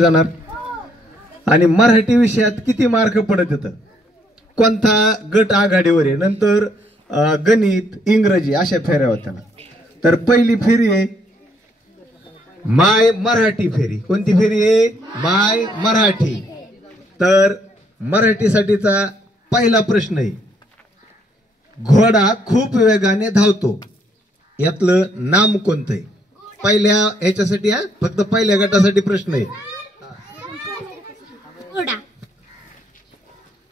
जाणार आणि मराठी विषयात किती मार्क पडत येतं, कोणता गट आघाडीवर आहे, नंतर गणित, इंग्रजी अशा फेऱ्या होत्या. तर पहिली फेरी आहे माय मराठी फेरी. कोणती फेरी आहे? माय मराठी. तर मराठीसाठीचा पहिला प्रश्न आहे, घोडा खूप वेगाने धावतो यातलं नाम कोणतं आहे? पहिल्या याच्यासाठी फक्त पहिल्या गटासाठी प्रश्न आहे.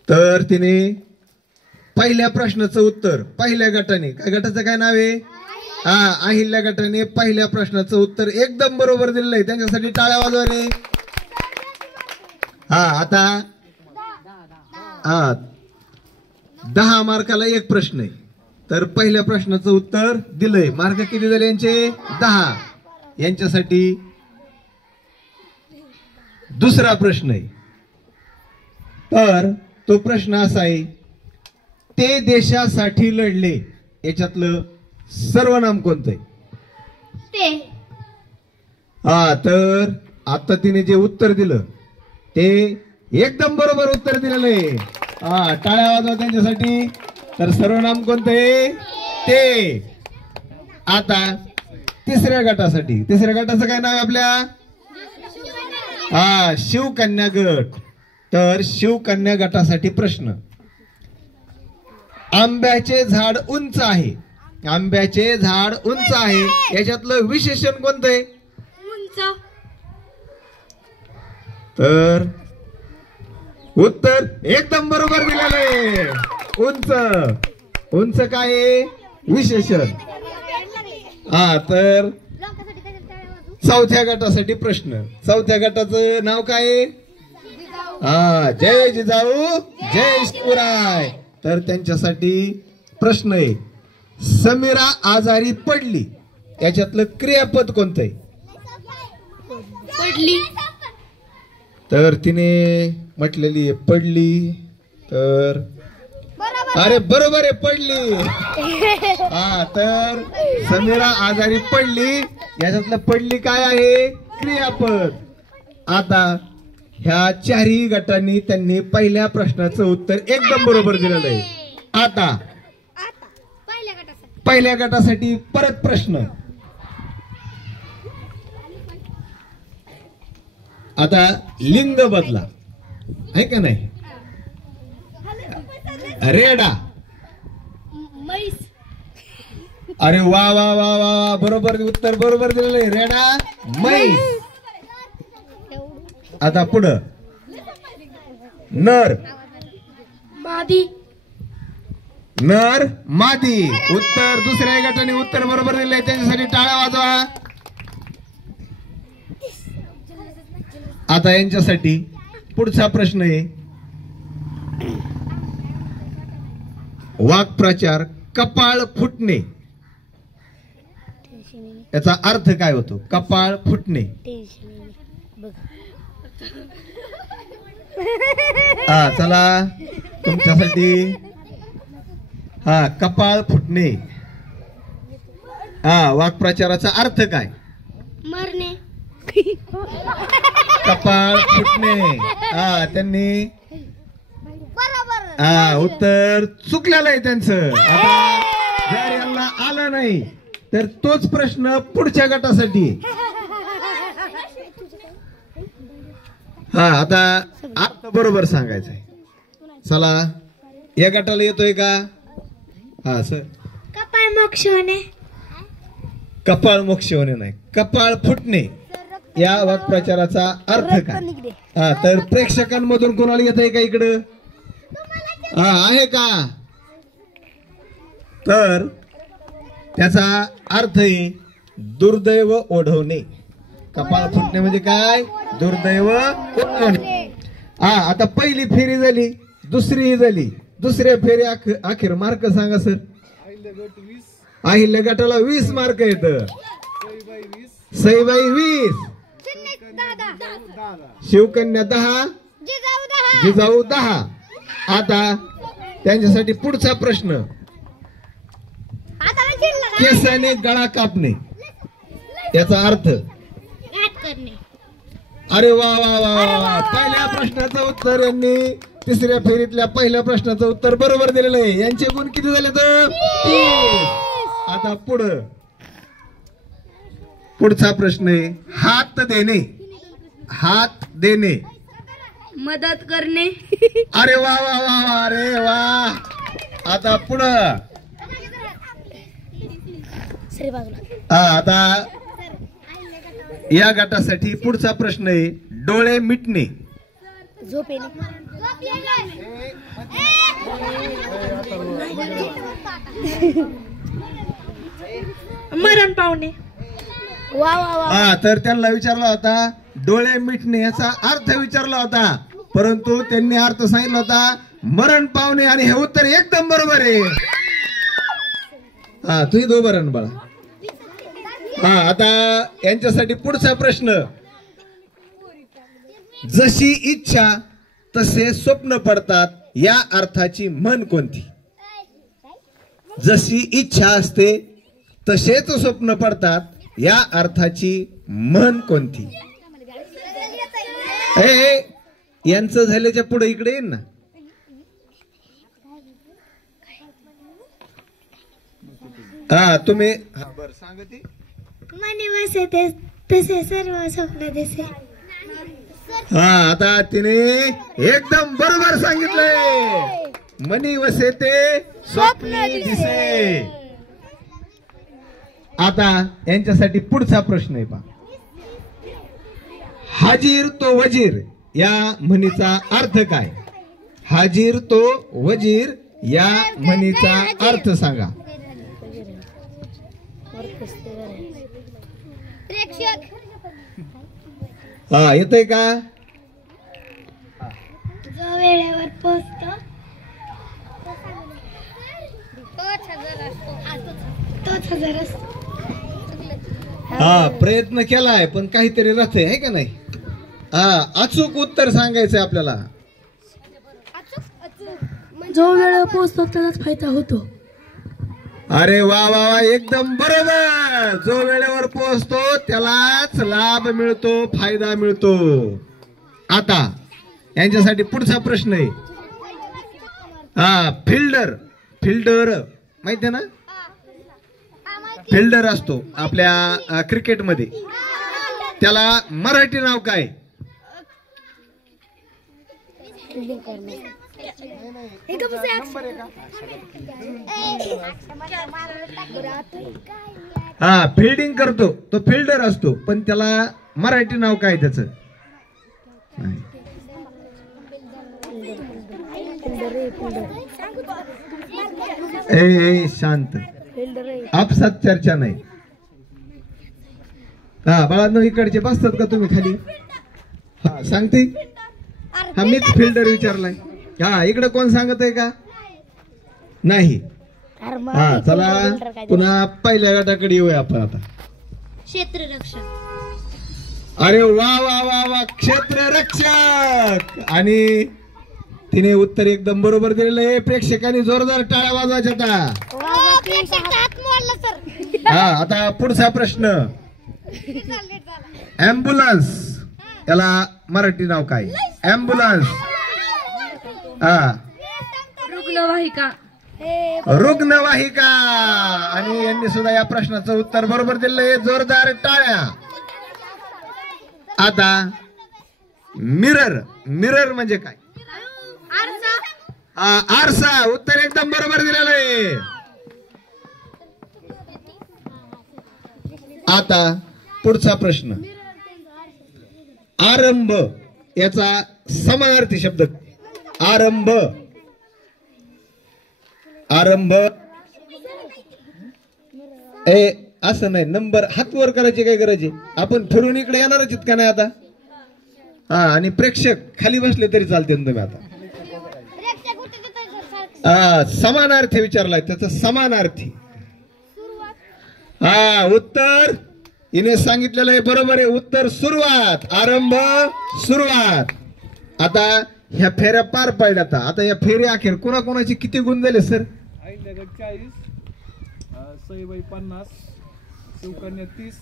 तर तिने पहिल्या प्रश्नाचं उत्तर पहिल्या गटाने, काय गटाचं काय नाव आहे? अहिल्या गटाने पहिल्या प्रश्नाचं उत्तर एकदम बरोबर दिलेलं आहे. त्यांच्यासाठी टाळ्या वाजवणे. आता 10 मार्काला एक प्रश्न आहे. तर पहिल्या प्रश्नाचं उत्तर दिलंय. मार्क किती झाले यांचे? 10. यांच्यासाठी दुसरा प्रश्न आहे. तर तो प्रश्न असा आहे, ते देशासाठी लढले याच्यातलं सर्वनाम कोणतं आहे? तर आता तिने जे उत्तर दिलं ते एकदम बरोबर उत्तर दिलेलं आहे. टाळ्या वाजवा त्यांच्यासाठी. तर सर्वनाम कोणतं आहे? ते. आता तिसऱ्या गटासाठी, तिसऱ्या गटाचं काय नाव आहे आपल्या? शिवकन्या गट. तर शिवकन्या गटासाठी प्रश्न, आंब्याचे झाड उंच आहे, आंब्याचे झाड उंच आहे याच्यातलं विशेषण कोणतं आहे? उंच. तर उत्तर एकदम बरोबर दिलेलं आहे. उंच. उंच काय आहे? विशेषण. तर चौथ्या गटासाठी प्रश्न, चौथ्या गटाचं नाव काय आहे? जय जिजाऊ जय शिवराय. तर त्यांच्यासाठी प्रश्न आहे, समीरा आजारी पडली याच्यातलं क्रियापद कोणतं आहे? पडली. तर तिने म्हटलेली आहे पडली. तर अरे बरोबर आहे, पडली. तर समीरा आजारी पडली याच्यातलं पडली काय आहे? क्रियापद. आता ह्या चारही गटांनी त्यांनी पहिल्या प्रश्नाचं उत्तर एकदम बरोबर दिलेलं आहे. आता पहिल्या गटासाठी परत प्रश्न. आता लिंग बदला आहे का नाही? रेडा. अरे वा वा वा वा, बरोबर उत्तर बरोबर दिलेलं आहे. रेडा, म्हैस. आता पुढं नर, मादी. नर मादी. उत्तर दुसऱ्या गटाने उत्तर बरोबर दिलं आहे. त्यांच्यासाठी टाळ्या वाजवा. आता यांच्यासाठी पुढचा प्रश्न आहे, वाक्प्रचार कपाळ फुटणे याचा अर्थ काय होतो? कपाळ फुटणे. चला तुमच्यासाठी कपाळ फुटणे वाक्प्रचाराचा अर्थ काय? मरणे. कपाळ फुटणे. त्यांनी उत्तर चुकलेलं आहे त्यांचं. आता जर यांना आलं नाही तर तोच प्रश्न पुढच्या गटासाठी. आता अर्थ बरोबर सांगायचं आहे. चला या गटाला येतोय का? सर. कपाळ मोक्ष होणे. कपाळ मोक्ष होणे नाही, कपाळ फुटणे या वाक्प्रचाराचा अर्थ काय? तर प्रेक्षकांमधून कोणाला येत आहे का इकडं? आहे का? तर त्याचा अर्थ आहे दुर्दैव ओढवणे. कपाळ फुटणे म्हणजे काय? दुर्दैव ओढवणे. आता पहिली फेरी झाली, दुसरी झाली. दुसऱ्या फेरी अखेर मार्क सांगा सर. अहिल्या गटाला 20 मार्क येत, सईबाई 20, शिवकन्या 10, जिजाऊ 10. आता त्यांच्यासाठी पुढचा प्रश्न, केसाने गळा कापणे याचा अर्थ? अरे वा वा वा वा वा. पहिल्या प्रश्नाचं उत्तर यांनी तिसऱ्या फेरीतल्या पहिल्या प्रश्नाचं उत्तर बरोबर दिलेलं आहे. यांचे गुण किती झाले तर 30. आता पुढचा प्रश्न आहे हात देणे. हात देणे मदत करणे. अरे वा वा वा वा. अरे वा. आता पुढं आता या गटासाठी पुढचा प्रश्न आहे डोळे मिटणे. झोप येणे. मरण पावणे. वा वा वा. हा तर त्यांना विचारला होता डोळे मिटणे याचा अर्थ विचारला होता, परंतु त्यांनी अर्थ सांगितला होता मरण पावणे आणि हे उत्तर एकदम बरोबर आहे. हा तुम्ही दो बरण बाळा. हा आता यांच्यासाठी पुढचा प्रश्न जशी इच्छा तसे स्वप्न पडतात या अर्थाची म्हण कोणती? जशी इच्छा असते तसेच स्वप्न पडतात या अर्थाची म्हण कोणती? यांचं झाल्याच्या पुढे इकडे येईन ना. हा तुम्ही बर सांग ती. मनी वसते तसे सर्व स्वप्न दिसे. हा आता तिने एकदम बरोबर सांगितलंय. मनी वसते स्वप्न दिसे. आता यांच्यासाठी पुढचा प्रश्न आहे पहा. हाजीर तो वजीर या म्हणीचा अर्थ काय? हाजीर तो वजीर या म्हणीचा अर्थ सांगा. हा येतंय का? जो वेळेवर पोहोचतो तोच हजर असतो. हा प्रयत्न केलाय पण काहीतरी रथ आहे का नाही? हा अचूक उत्तर सांगायचंय आपल्याला. जो वेळेवर पोहोचतो त्याचाच फायदा होतो. अरे वा वा वा एकदम बरोबर. जो वेळेवर पोहोचतो त्यालाच लाभ मिळतो, फायदा मिळतो. आता यांच्यासाठी पुढचा प्रश्न आहे. हा फिल्डर माहिती आहे ना? फिल्डर असतो आपल्या क्रिकेटमध्ये, त्याला मराठी नाव काय? हा फिल्डिंग करतो तो फिल्डर असतो, पण त्याला मराठी नाव काय त्याचं? शांत आपसात चर्चा नाही. हा बाळांनो इकडचे बसतात का तुम्ही खाली? हा सांगते. हा मीच फिल्डर विचारलाय. हा इकडे कोण सांगत आहे का? नाही. हा चला पुन्हा पहिल्या गटाकडे येऊया आपण आता. क्षेत्ररक्षक. अरे वा वा वा वा क्षेत्ररक्षक. आणि तिने उत्तर एकदम बरोबर दिलेलं आहे. प्रेक्षकांनी जोरदार टाळ्या वाजवायच्या आता. हा आता पुढचा प्रश्न. ऍम्ब्युलन्स याला मराठी नाव काय? ऍम्ब्युलन्स. हा रुग्णवाहिका. आणि यांनी सुद्धा या प्रश्नाचं उत्तर बरोबर दिलं आहे. जोरदार टाळ्या. आता मिरर म्हणजे काय? आरसा. उत्तर एकदम बरोबर दिलेलं आहे. आता पुढचा प्रश्न. आरंभ याचा समानार्थी शब्द. आरंभ असं नाही. नंबर हात वर करायची काय गरज आहे? आपण फिरून इकडे येणारच का नाही आता? हा आणि प्रेक्षक खाली बसले तरी चालते तुम्ही आता. समानार्थी विचारलाय त्याचा समानार्थी. हा उत्तर हिने सांगितलेलं आहे बरोबर आहे. उत्तर सुरुवात. आरंभ सुरुवात. आता ह्या फेऱ्या पार पडल्या. आता या फेरी अखेर कोणाकोणाचे किती गुण झाले सर? 40, सईबाई 50, शिवकन्या 30,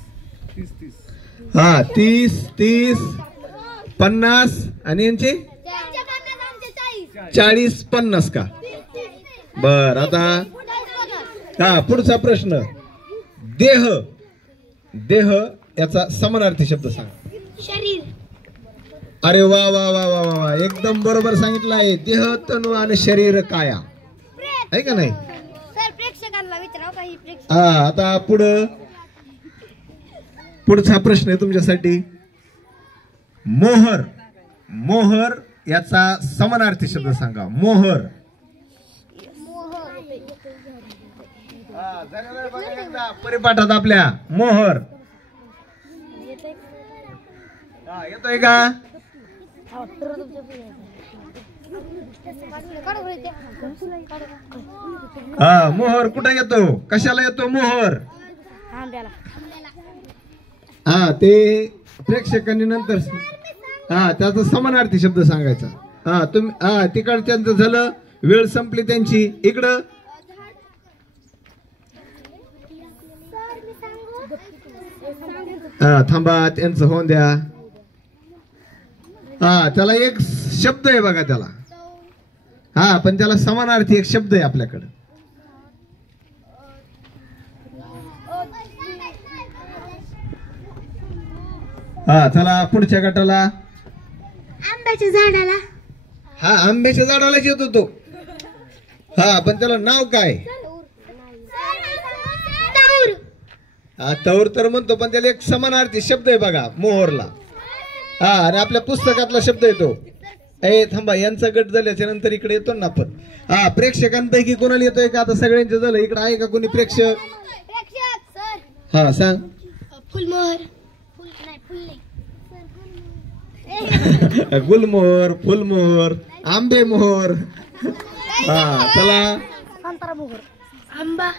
30. हा 30 50 आणि यांचे 40 50 का? बर, आता हा पुढचा प्रश्न. देह देह याचा समानार्थी शब्द सांगा. शरीर. अरे वा वा वा वा वा वा, एकदम बरोबर सांगितलं आहे. देह, तनु आणि शरीर काया, आहे का नाही? सर प्रेक्षकांना विचारावं काही प्रेक्षक. हा, आता पुढचा प्रश्न आहे तुमच्यासाठी. मोहर मोहर याचा समानार्थी शब्द सांगा. मोहर. परिपाठात आपल्या मोहर येतोय का? हा, मोहर कुठे येतो? कशाला येतो मोहर? हा, ते प्रेक्षकांनी नंतर हा त्याचा समानार्थी शब्द सांगायचा. हा तुम्ही हा तिकडच्यांचं झालं, वेळ संपली त्यांची. इकडं हा थांबा, त्यांचं होऊन द्या. हा, त्याला एक शब्द आहे बघा त्याला. हा, पण त्याला समानार्थी एक शब्द आहे आपल्याकडे. हा, चला पुढच्या गटाला. आंब्याच्या झाडाला. हा, आंब्याच्या झाडालाच येतो तो. हा, पण त्याला नाव काय? ताऊर. हा, तौर तर म्हणतो, पण त्याला एक समानार्थी शब्द आहे बघा मोहरला. हा, आणि आपल्या पुस्तकातला शब्द येतो. थांबा, यांचा गट झाल्याच्या नंतर इकडे येतो ना आपण. हा, प्रेक्षकांपैकी कोणाला येतोय का? आता सगळ्यांचं झालं. इकडे आहे का कोणी प्रेक्षक? हा, सांग. फुलमोहर. गुलमोहर, फुलमोहर, आंबे मोहर. हा, त्याला आंबा.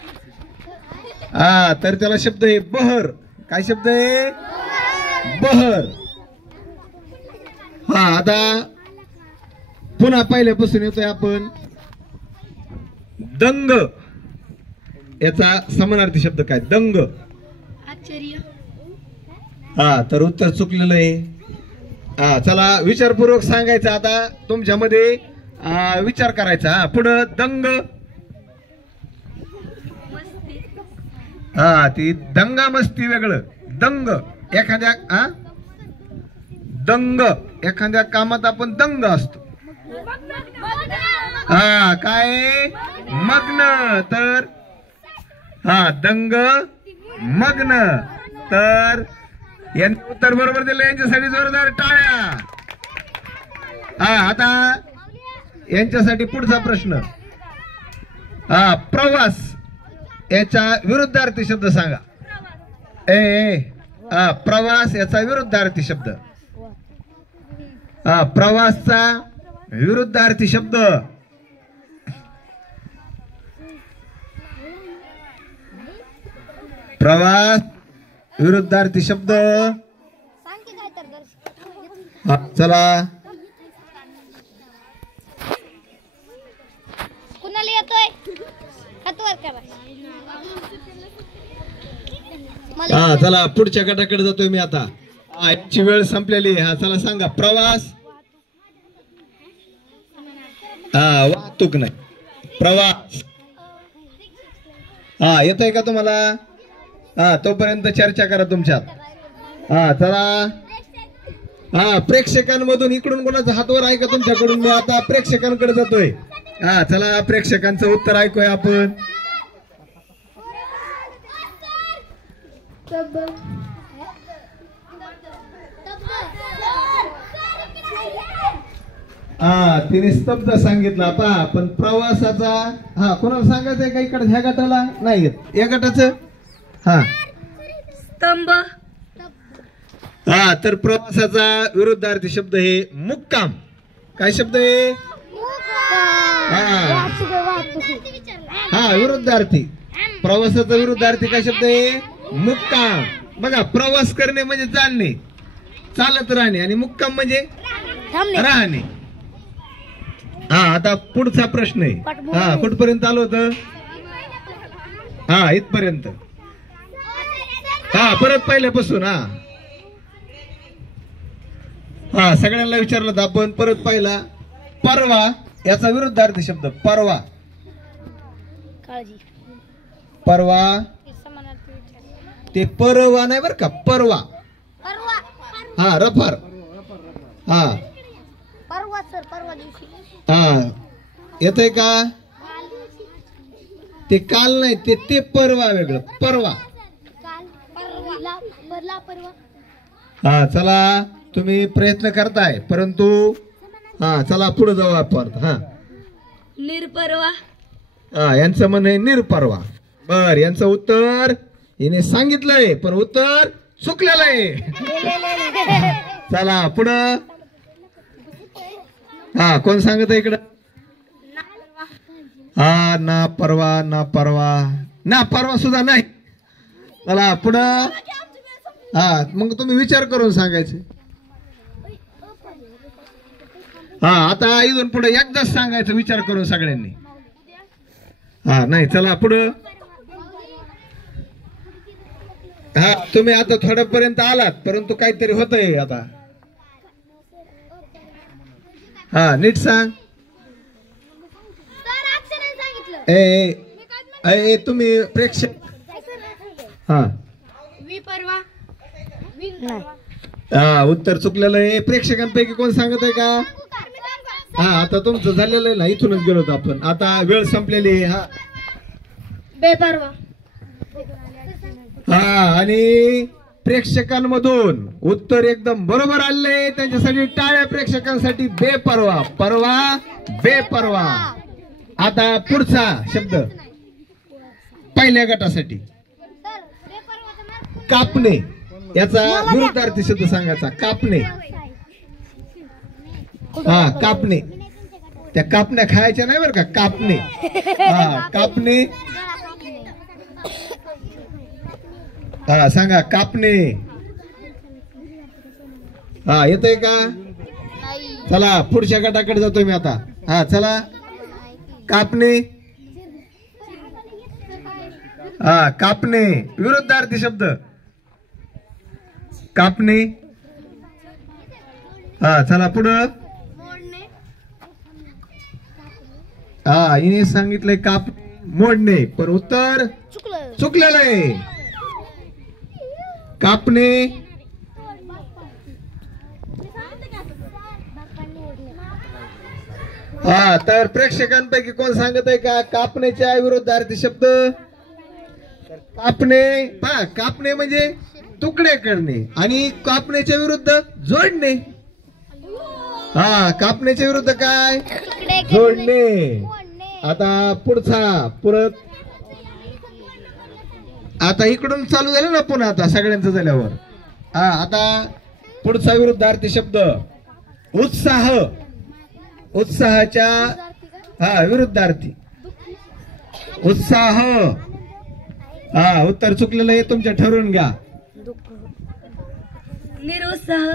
हा, तर त्याला शब्द आहे बहर. काय शब्द आहे? बहर. हा, आता पुन्हा पहिल्यापासून येतोय आपण. दंग याचा समानार्थी शब्द काय? दंग. आश्चर्य. हा, तर उत्तर चुकलेलं आहे. हा, चला विचारपूर्वक सांगायचं. आता तुमच्यामध्ये विचार करायचा. हा, पुढं दंग. हा, ती दंगा मस्ती वेगळं. दंग एखाद्या दंग एखाद्या कामात आपण दंग असतो. हा, काय? मग्न. तर हा, दंग मग्न. तर यांनी उत्तर बरोबर दिलं. यांच्यासाठी जोरदार टाळ्या. हा, आता यांच्यासाठी पुढचा प्रश्न. हा, प्रवास याचा विरुद्धार्थी शब्द सांगा. प्रवास याचा विरुद्धार्थी शब्द. हा, प्रवासचा विरुद्धार्थी शब्द. प्रवास विरुद्धार्थी शब्द. हा, चला. कुणाला येतोय? हातवर करा. हा, चला पुढच्या गटाकडे जातोय मी आता. आजची वेळ संपलेली. हा, चला सांगा. प्रवास. हा, वाहतूक नाही, प्रवास. हा, येतोय का तुम्हाला? हा, तोपर्यंत चर्चा करा तुमच्यात. हा, चला. हा, प्रेक्षकांमधून इकडून कोणाचा हातवर आहे का तुमच्याकडून? मी आता प्रेक्षकांकडे जातोय. हा, चला प्रेक्षकांचं उत्तर ऐकूया आपण. हा, तिने स्तब्ध सांगितला पा. पण प्रवासाचा हा कोणाला सांगायचंय का? इकडे ह्या गटाला नाही येत. या गटाचं हा स्तंभ. हा, तर प्रवासाचा विरुद्धार्थी शब्द हे मुक्काम. काय शब्द आहे? हा, विरुद्धार्थी. प्रवासाचा विरुद्धार्थी काय शब्द आहे? मुक्काम. बघा, प्रवास करणे म्हणजे चालणे, चालत राहणे, आणि मुक्काम म्हणजे राहणे. हा, आता पुढचा प्रश्न आहे. हा, कुठपर्यंत आलो होतं? हा, इथपर्यंत. हा, परत पहिल्यापासून. हा हा सगळ्यांना विचारलं तर आपण परत पाहिला. परवा याचा विरुद्धार्थी शब्द परवा. काळजी. परवा ते परवा नाही बर का, परवा. हा रफार. हा परवा सर, परवा दिवशी. हा येतंय का? ते काल नाही, ते परवा वेगळं. परवा. परवा. हा चला तुम्ही प्रयत्न करताय परंतु हा चला पुढे जाऊ आपण. हा निरपरवा. हा यांचं म्हण आहे निरपरवा. बर यांचं उत्तर हिने सांगितलंय पण उत्तर चुकलेलं आहे. चला पुढं. हा कोण सांगत आहे इकडं? हा ना परवा, ना परवा, ना परवा सुद्धा नाही. चला पुढं. हा मग तुम्ही विचार करून सांगायचे. हा आता इथून पुढे एकदाच सांगायचं विचार करून सगळ्यांनी. हा नाही चला पुढं. हा तुम्ही आता थोड्यापर्यंत आलात परंतु काहीतरी होतंय आता. हा नीट सांग. ए ए तुम्ही प्रेक्षक. हा हा उत्तर चुकलेलं आहे. प्रेक्षकांपैकी कोण सांगत आहे का? हा आता तुमचं झालेलं आहे ना, इथूनच गेलो होतो आपण. आता वेळ संपलेली आहे. हा बेपरवा. हा आणि प्रेक्षकांमधून उत्तर एकदम बरोबर आले त्यांच्यासाठी टाळ्या. प्रेक्षकांसाठी बेपरवा. परवा बेपरवा. आता पुढचा शब्द पहिल्या गटासाठी कापणे. याचा विरुद्धार्थी शब्द सांगायचा कापणे. हा कापणे. त्या कापण्या खायच्या नाही बरं का, कापणे. हा कापणे. हा सांगा कापणे. हा येतंय का? चला पुढच्या गटाकडे जातोय मी आता. हा चला कापणे. हा कापणे विरुद्धार्थी शब्द कापणे. हा चला पुढं. हा हिने सांगितलंय काप मोडणे पण उत्तर चुकलेलं आहे. कापणे. हा तर प्रेक्षकांपैकी कोण सांगत आहे का कापण्याच्या विरुद्धार्थी शब्द? कापणे. पहा कापणे म्हणजे तुकडे करणे आणि कापण्याच्या विरुद्ध जोडणे. हा कापण्याच्या विरुद्ध काय? जोडणे. आता पुढचा परत. आता इकडून चालू झालं ना पुन्हा आता सगळ्यांचं झाल्यावर. हा आता पुढचा विरुद्धार्थी शब्द उत्साह. उत्साहाच्या हा विरुद्धार्थी उत्साह. हा उत्तर चुकलेलं आहे तुमच्या, ठरवून घ्या. निरुत्साह.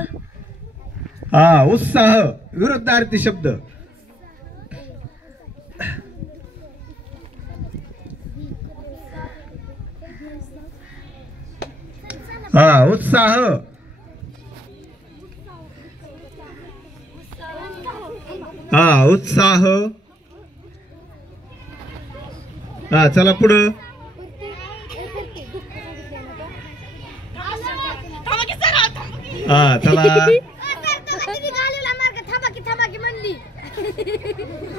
हा उत्साह विरुद्धार्थी शब्द हा उत्साह. हा उत्साह. हा चला पुढं. हा चला.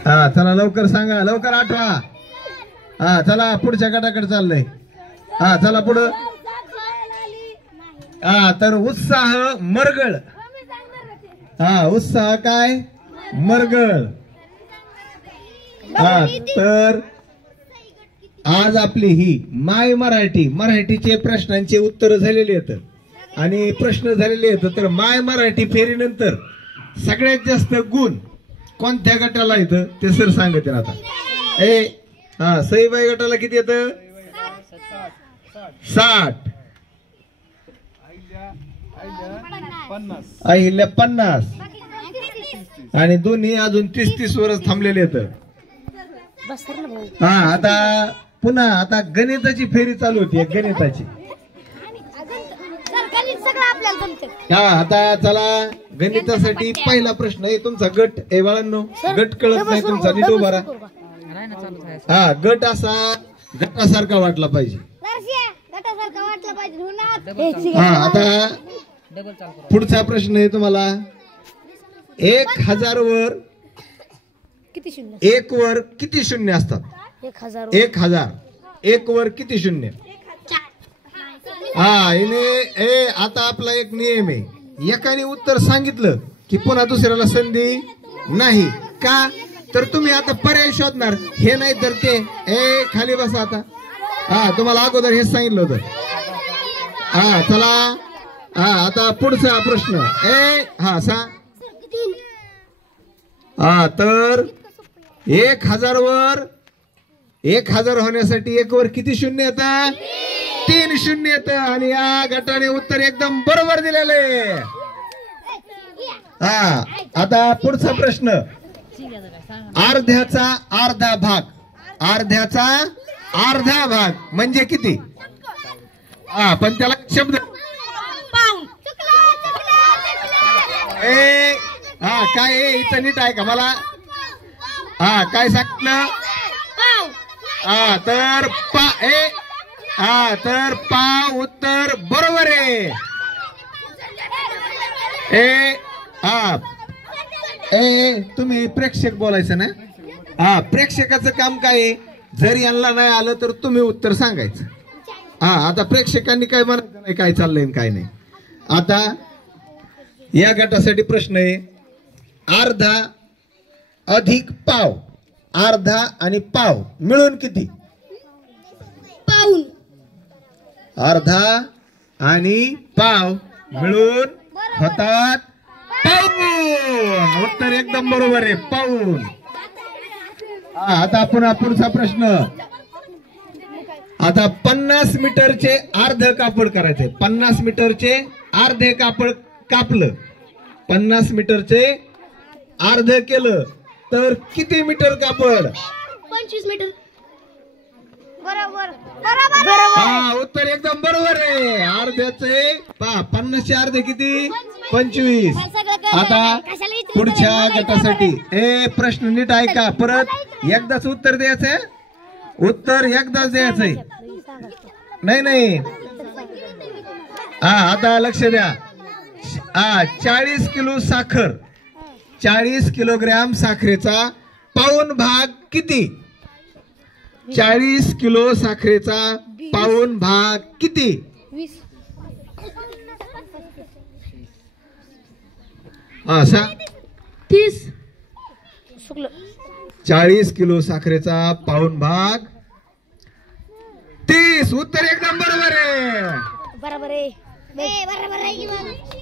हा चला लवकर सांगा, लवकर आठवा. हा चला पुढच्या गटाकडे चाललंय. हा चला पुढं. हा तर उत्साह मरगळ. हा उत्साह काय? मरगळ. हा तर आज आपली ही माय मराठीचे प्रश्नांचे उत्तर झालेले आहेत आणि प्रश्न झालेले आहेत. तर माय मराठी फेरीनंतर सगळ्यात जास्त गुण कोणत्या गटाला येतं ते सर सांगते आता. हा सईबाई गटाला किती येतं? 60. अहिल्या 50 आणि दोन्ही अजून 30 वर्ष थांबलेले आहेत. हा आता पुन्हा आता गणिताची फेरी चालू होती. गणिताची हा आता चला गणितासाठी पहिला प्रश्न आहे तुमचा. गट ए बाळांनो, गट कळत नाही तुमचा, नीट उभा राहा. हा गट असा गटासारखा वाटला पाहिजे. हा आता पुढचा प्रश्न आहे तुम्हाला. 1000 वर किती शून्य? 1 वर किती शून्य असतात? 1000 1 वर किती शून्य? हा आता आपला एक नियम आहे, एकाने उत्तर सांगितलं की पुन्हा दुसऱ्याला संधी नाही. का तर तुम्ही आता पर्याय शोधणार, हे नाही तर ते. खाली बसा आता. हा तुम्हाला अगोदर हेच सांगितलं होतं. हा चला. हा आता पुढचा प्रश्न. हा सांग. हा तर 1000 वर 1000 होण्यासाठी 1 वर किती शून्य येतात? 3 शून्य येतं. आणि या गटाने उत्तर एकदम बरोबर दिलेले. हा आता पुढचा प्रश्न. अर्ध्याचा अर्धा भाग, अर्ध्याचा अर्धा भाग म्हणजे किती? हा पण त्याला शब्द. हा काय इथं नीट आहे का मला? हा काय सांगितलं? हा तर पा उत्तर बरोबर आहे. तुम्ही प्रेक्षक बोलायचं ना. हा प्रेक्षकाचं काम काय आहे, जर यांना नाही आलं तर तुम्ही उत्तर सांगायचं. हा आता प्रेक्षकांनी काय म्हणायचं नाही, काय चाललंय काय नाही. आता या गटासाठी प्रश्न आहे. अर्धा अधिक पाव, अर्धा आणि पाव मिळून किती? पाऊण. अर्धा आणि पाव मिळून होतात पाऊण. उत्तर एकदम बरोबर आहे, पाऊण. आता पुन्हा पुढचा प्रश्न. आता 50 मीटरचे अर्ध कापड करायचे. 50 मीटरचे अर्धे कापड कापलं, 50 मीटरचे अर्ध केलं तर किती मीटर कापड? 25 मीटर. बरोबर. हा उत्तर एकदम बरोबर आहे. अर्ध्याचे 50 चे अर्धे किती? 25. आता पुढच्या गटासाठी प्रश्न नीट ऐका, परत एकदाच उत्तर द्यायचंय. उत्तर एकदाच द्यायचंय, नाही. हा आता लक्ष द्या. 40 किलो साखर, 40 किलोग्रॅम साखरेचा पाऊण भाग किती? 40 किलो साखरेचा पाऊण भाग किती? 20. हा सांग. 30. 40 किलो साखरेचा पाऊण भाग 30. उत्तर एकदम बरोबर आहे. बरोबर आहे. बरोबर आहे.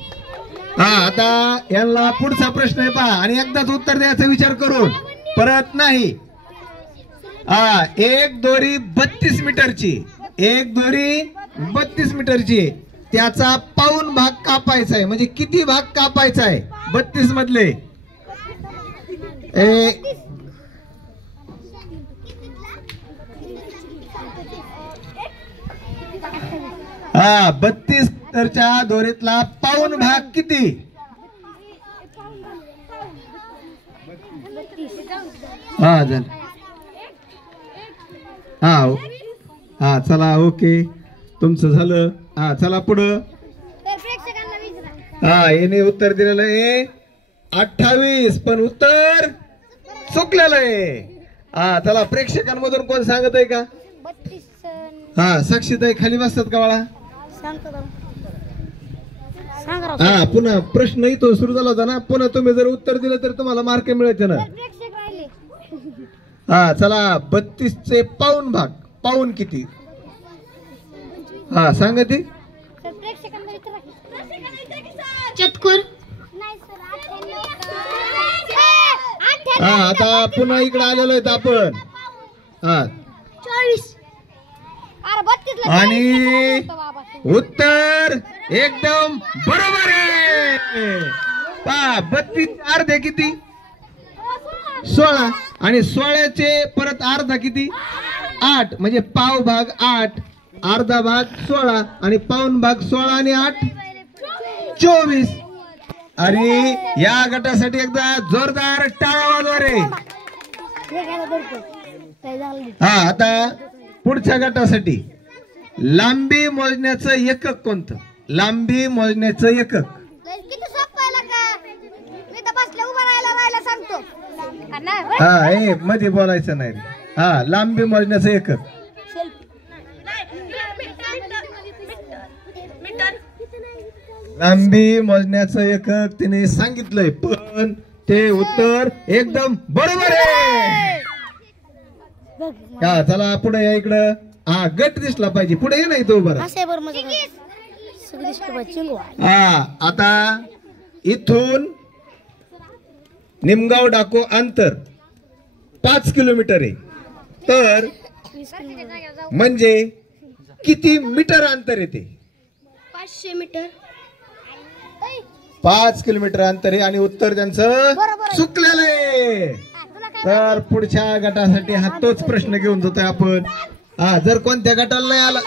हा आता यांना पुढचा प्रश्न आहे पहा, आणि एकदाच उत्तर द्यायचा विचार करून, परत नाही. हा एक दोरी 32 मीटरची, एक दोरी 32 मीटरची, त्याचा पाऊण भाग कापायचा आहे. म्हणजे किती भाग कापायचा आहे 32 मधले? हा 32 मीटरच्या दोरीतला पाऊण भाग किती? हा झालं. हा चला ओके, तुमचं झालं. हा चला पुढं. हा याने उत्तर दिलेलं आहे 28, पण उत्तर चुकलेलं आहे. हा चला प्रेक्षकांमधून कोण सांगत आहे का? हा साक्षीताई खाली बसतात का बाळा? हा पुन्हा प्रश्न इथून सुरू झाला होता ना, पुन्हा तुम्ही जर उत्तर दिलं तर तुम्हाला मार्क मिळायचे ना. हा चला 32 चे पाऊण भाग, पाऊण किती? हा सांगा ती. चतकोर. हा आता पुन्हा इकडे आलेलो आहेत आपण. हा 24. आणि उत्तर एकदम बरोबर आहे. 32 अर्धे किती? 16. आणि 16चे परत अर्धा किती? 8. म्हणजे पाव भाग 8, अर्धा भाग 16 आणि पाऊण भाग 16 आणि 8 24. आणि या गटासाठी एकदा जोरदार टाळ्या वाजवा रे. हा, आता पुढच्या गटासाठी लांबी मोजण्याचं एकक कोणतं? लांबी मोजण्याचं एकक. हा, हे मध्ये बोलायचं नाही. हा, लांबी मोजण्याचं एकक. लांबी मोजण्याचं एकक तिने सांगितलंय, पण ते उत्तर एकदम बरोबर आहे. हा, चला पुढे या इकडं. हा, गट दिसला पाहिजे. पुढे ये नाही तो बरं. हा, आता इथून निमगाव डाको अंतर 5 किलोमीटर आहे. तर म्हणजे किती मीटर अंतर येते? 500 मीटर. 5 किलोमीटर अंतर आहे आणि उत्तर त्यांचं चुकलेलं आहे. तर पुढच्या गटासाठी हा तोच प्रश्न घेऊन जातोय आपण. हा, जर कोणत्या गटाला नाही आला,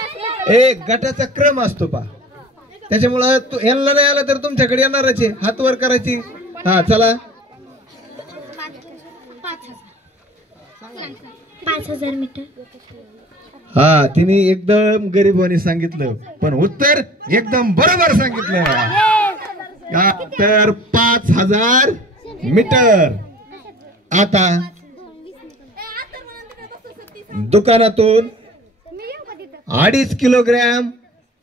एक गटाचा क्रम असतो पा, त्याच्यामुळं यांना नाही आला तर तुमच्याकडे येणारच आहे. हात वर करायची. हा, चला. 5000 मीटर. हा, तिने एकदम गरीबाने सांगितलं, पण उत्तर एकदम बरोबर सांगितलं. हा, तर 5000 मीटर. आता दुकानातून 2.5 किलोग्रॅम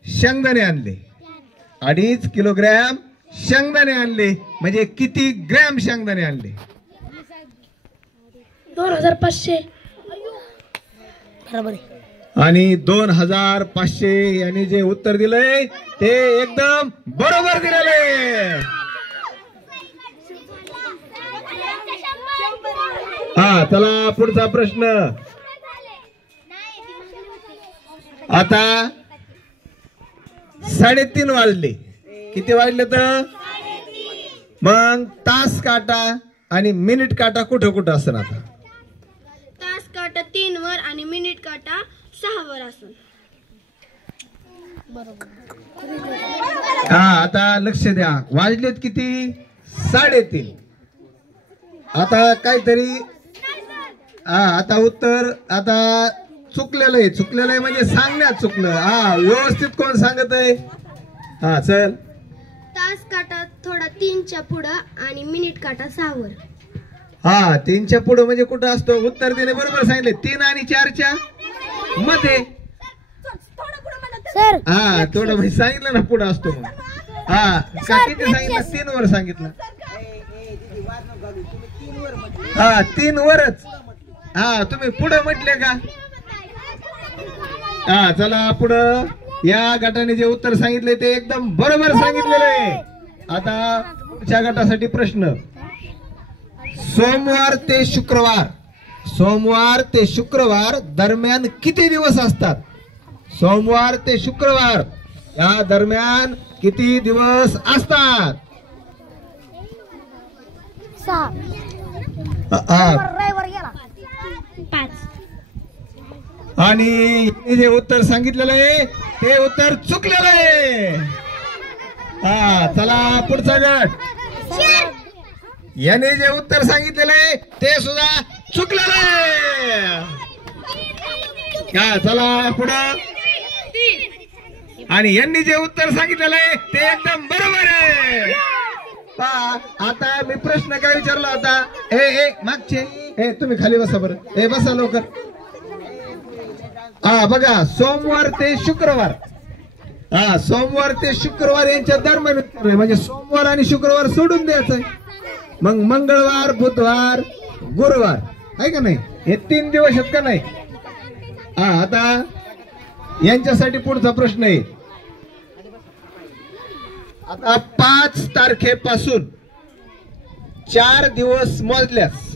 शेंगदाणे आणले. 2.5 किलोग्रॅम शेंगदाणे आणले म्हणजे किती ग्रॅम शेंगदाणे आणले? 2500. बरोबर आहे. आणि 2500 यांनी जे उत्तर दिलंय ते एकदम बरोबर दिलेलं आहे. हा, चला पुढचा प्रश्न. आता 3:30 वाजले. किती वाजले तर? मग तास काटा आणि मिनिट काटा कुठं कुठं असं? आता तास काटा 3 वर आणि मिनिट काटा 6 वर असेल. हा, आता लक्ष द्या. वाजलेत किती? 3:30. आता काहीतरी आता उत्तर आता चुकलेलं आहे. चुकलेलं आहे म्हणजे सांगण्यात चुकलं. हा, व्यवस्थित कोण सांगत आहे? हा, चल. तास काटा थोडा 3च्या पुढं आणि मिनिट काटा 6 वर. हा, 3च्या पुढं म्हणजे कुठं असतो? उत्तर दिले बरोबर सांगितले. 3 आणि 4च्या मध्ये. हा, थोडं म्हणजे सांगितलं ना पुढं असतो मग. हा, का किती सांगितलं? 3 वर सांगितलं. हा, 3 वरच. हा, तुम्ही पुढं म्हटले का? हा, चला पुढं. या गटाने जे उत्तर सांगितले ते एकदम बरोबर सांगितलेलं आहे. आता पुढच्या गटासाठी प्रश्न. सोमवार ते शुक्रवार दरम्यान किती दिवस असतात? सोमवार ते शुक्रवार या दरम्यान किती दिवस असतात? 6. 5. आणि जे उत्तर सांगितलेलं आहे ते उत्तर चुकलेलं आहे. हा, चला पुढचा गट. याने जे उत्तर सांगितलेलं आहे ते सुद्धा चुकलेलं आहे. हा, चला पुढं. आणि यांनी जे उत्तर सांगितलेलं आहे ते एकदम बरोबर आहे. आता मी प्रश्न काय विचारला होता? मागचे तुम्ही खाली बसा बरं. बसा लवकर. हा, बघा. सोमवार ते शुक्रवार. हा, सोमवार ते शुक्रवार यांच्या दरम्यान म्हणजे सोमवार आणि शुक्रवार सोडून द्यायचंय. मग मंगळवार, बुधवार, गुरुवार आहे का नाही? हे 3 दिवस आहेत का नाही? हा, आता यांच्यासाठी पुढचा प्रश्न आहे. आता 5 तारखेपासून 4 दिवस मोजल्यास,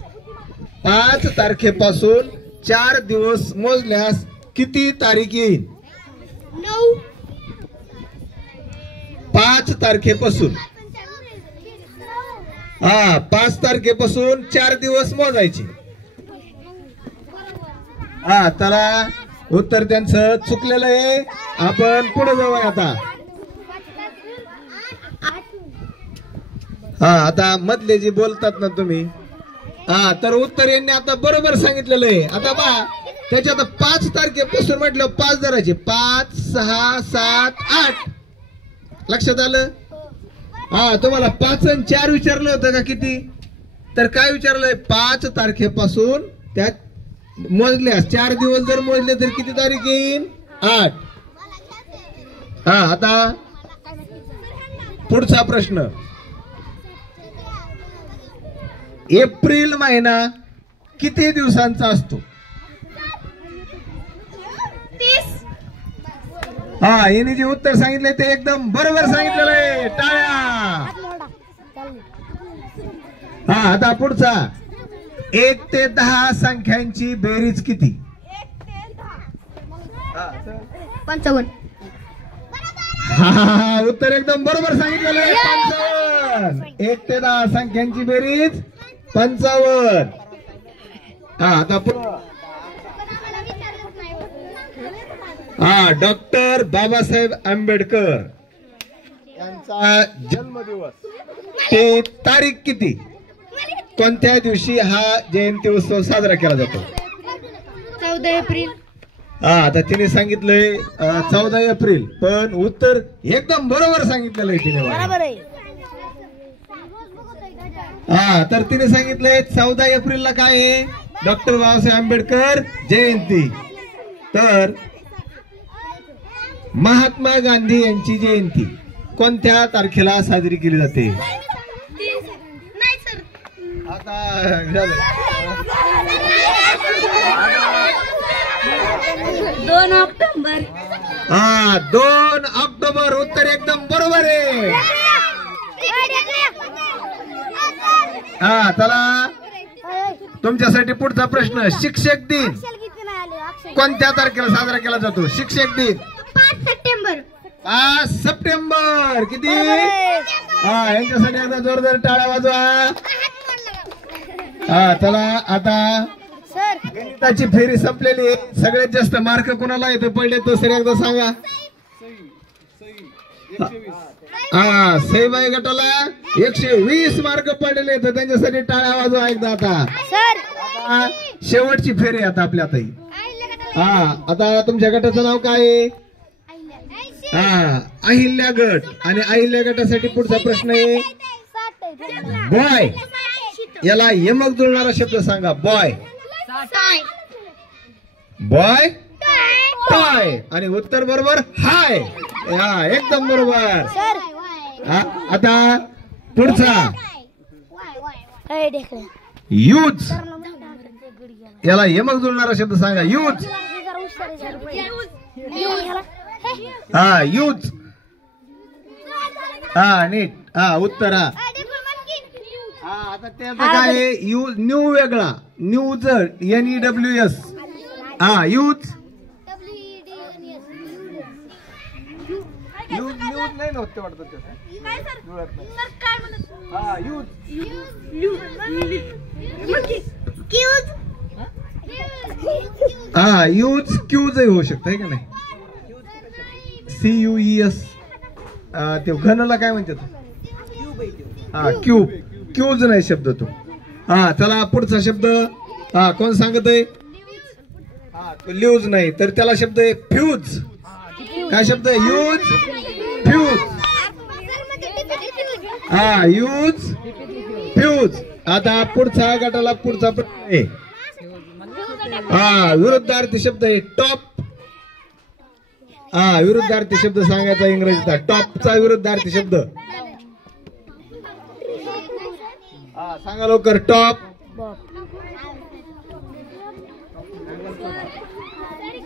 5 तारखेपासून 4 दिवस मोजल्यास किती तारीख येईल? 9. 5 तारखेपासून. हा, 5 तारखेपासून 4 दिवस मोजायचे. हा, त्याला उत्तर त्यांचं चुकलेलं आहे. आपण पुढे जाऊया आता. 8 हा आता मधले जे बोलतात ना तुम्ही, हा तर उत्तर यांनी आता बरोबर सांगितलेलं आहे. आता बा त्याच्यात 5 तारखेपासून म्हटलं 5 धरायचे, 5, 6, 7, 8 लक्षात आलं. हा तुम्हाला 5 आणि 4 विचारलं होतं का किती, तर काय विचारलंय 5 तारखेपासून त्यात मोजल्यास 4 दिवस जर मोजले तर किती तारीख येईल 8. हा आता पुढचा प्रश्न, एप्रिल महिना किती दिवसांचा असतो. हा यांनी जे उत्तर सांगितले ते एकदम बरोबर सांगितलेलं आहे, टाळ्या. हा आता पुढचा, 1 ते 10 संख्यांची बेरीज किती. 55. हा उत्तर एकदम बरोबर सांगितलेलं आहे, 55. 1 ते 10 संख्यांची बेरीज 55. हा आता हा डॉक्टर बाबासाहेब आंबेडकर यांचा जन्मदिवस ते तारीख किती, कोणत्या दिवशी हा जयंती उत्सव साजरा केला जातो. 14 एप्रिल. हा आता तिने सांगितलंय 14 एप्रिल, पण उत्तर एकदम बरोबर सांगितलेलं आहे तिने. हा तर तिने सांगितलंय 14 एप्रिलला काय आहे, डॉक्टर बाबासाहेब आंबेडकर जयंती. तर महात्मा गांधी यांची जयंती कोणत्या तारखेला साजरी केली जाते. आता 2 ऑक्टोबर. हा 2 ऑक्टोबर उत्तर एकदम बरोबर आहे. हा चला तुमच्यासाठी पुढचा प्रश्न, शिक्षक दिन कोणत्या तारखेला साजरा केला जातो. शिक्षक दिन 5 सप्टेंबर. 5 सप्टेंबर. किती. हा यांच्यासाठी आता जोरदार टाळ्या वाजवा. हा चला आता गणिताची फेरी संपलेली आहे. सगळ्यात जास्त मार्क कोणाला येतो पडले तो सर एकदा सांगा. हा सईबाई गटाला 120 मार्क पडलेले तर त्यांच्यासाठी टाळ्या वाजवा एकदा. आता शेवटची फेरी आता आपल्या ताई. हा आता तुमच्या गटाचं नाव काय आहे. हा अहिल्या गट. आणि अहिल्या गटासाठी पुढचा प्रश्न आहे बॉय. याला यमक जुळणारा शब्द सांगा. Boy boy tie. आणि उत्तर बरोबर हाय. हा एकदम बरोबर. आता पुढचा यूज. याला यमक जुळणारा शब्द सांगा. यूज. हा यूज. हा नीट. हा उत्तर. हा आता त्याचं काय आहे. यूज न्यू वेगळा. News NEWS. हा यूज. यूज नाही होते वाटतं हा यूज. हा यूज क्यूज होऊ शकत आहे का नाही. CUES. ते घनला काय म्हणतात. हा क्यूब. क्यूज नाही शब्द तो. हा चला पुढचा शब्द. हा कोण सांगत आहे. हा तो ल्यूज नाही तर त्याला शब्द आहे फ्यूज. काय शब्द आहे. Use fuse. हा यूज फ्यूज. आता पुढचा गटाला पुढचा प्रश्न आहे. हा विरुद्धार्थी शब्द आहे टॉप. हा विरुद्धार्थी शब्द सांगायचा इंग्रजीचा. टॉपचा विरुद्धार्थी शब्द. हा सांगा लवकर. टॉप.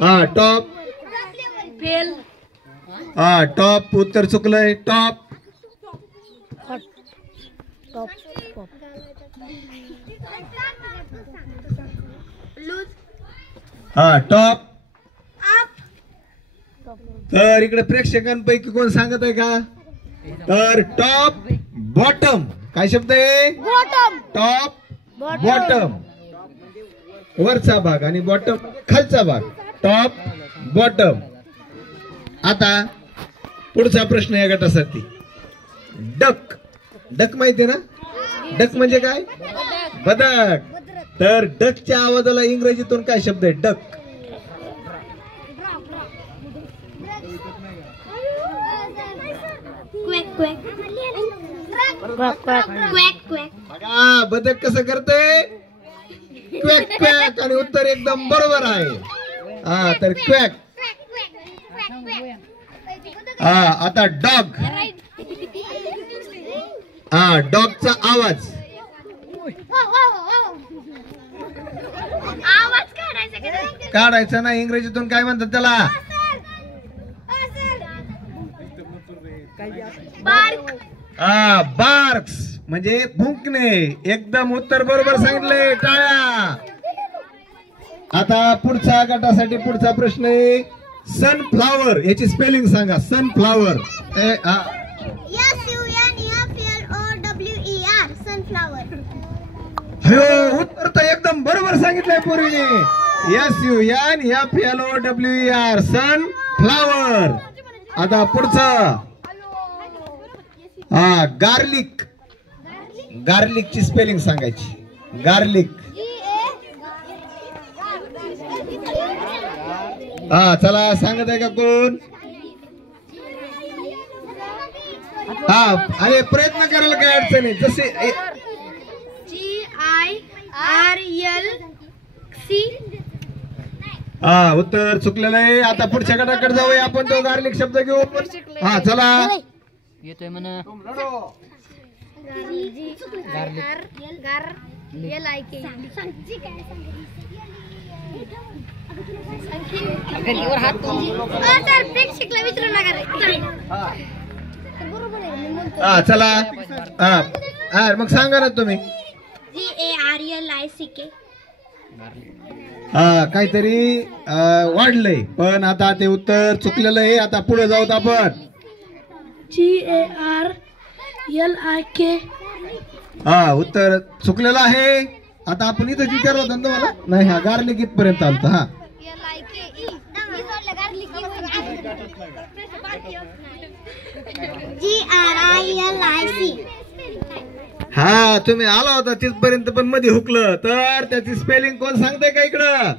हा टॉप. फेल. हा टॉप उत्तर चुकलंय. टॉप. हा टॉप. तर इकडे प्रेक्षकांपैकी कोण सांगत आहे का. तर टॉप बॉटम. काय शब्द आहे. Top bottom. वरचा भाग आणि बॉटम खालचा भाग. Top bottom. आता पुढचा प्रश्न या गटासाठी. डक. डक माहितीये ना? डक म्हणजे काय? बदक. तर डकच्या आवाजाला इंग्रजीतून काय शब्द आहे? डक. क्वॅक क्वॅक क्वॅक क्वॅक. बघा बदक कसं करते? क्वॅक क्वॅक. आणि उत्तर एकदम बरोबर आहे. हा तर क्वॅक. हा आता डॉग. हा डॉगचा आवाज. आवाज काढायचा काढायचा ना, इंग्रजीतून काय म्हणतात त्याला? बार्क. हा बार्क्स म्हणजे भुंकणे. एकदम उत्तर बरोबर सांगितले. टाळ्या. आता पुढच्या गटासाठी पुढचा प्रश्न आहे सनफ्लावर. याची स्पेलिंग सांगा. सनफ्लावर. सनफ्लावर. हो उत्तर तर एकदम बरोबर सांगितलंय पोरीने. SUNFLOWER sunflower. आता पुढचं हा गार्लिक. गार्लिकची स्पेलिंग सांगायची. गार्लिक. हा चला सांगत आहे का कोण? हा अरे प्रयत्न करायला काय अडचण आहे. जसे GIRLC. हा उत्तर चुकलेलं आहे. आता पुढच्या गटाकडे जाऊया आपण. तो गार्लिक शब्द घेऊ. हा चला. येतोय म्हणा. प्रेक्षकला विचारू नका. हा चला. हा मग सांगा ना तुम्ही. GARLICK. हा काहीतरी वाढलंय पण आता ते उत्तर चुकलेलं आहे. आता पुढे जाऊत आपण. GARLIK. हा उत्तर चुकलेलं आहे. आता आपण इथं विचारलं होतं ना तुम्हाला. नाही हा गार्लिक इथपर्यंत आलत. हा GRILIC. हा तुम्ही आला होता तिथपर्यंत पण मध्ये हुकलं. तर त्याची स्पेलिंग कोण सांगताय का इकडं?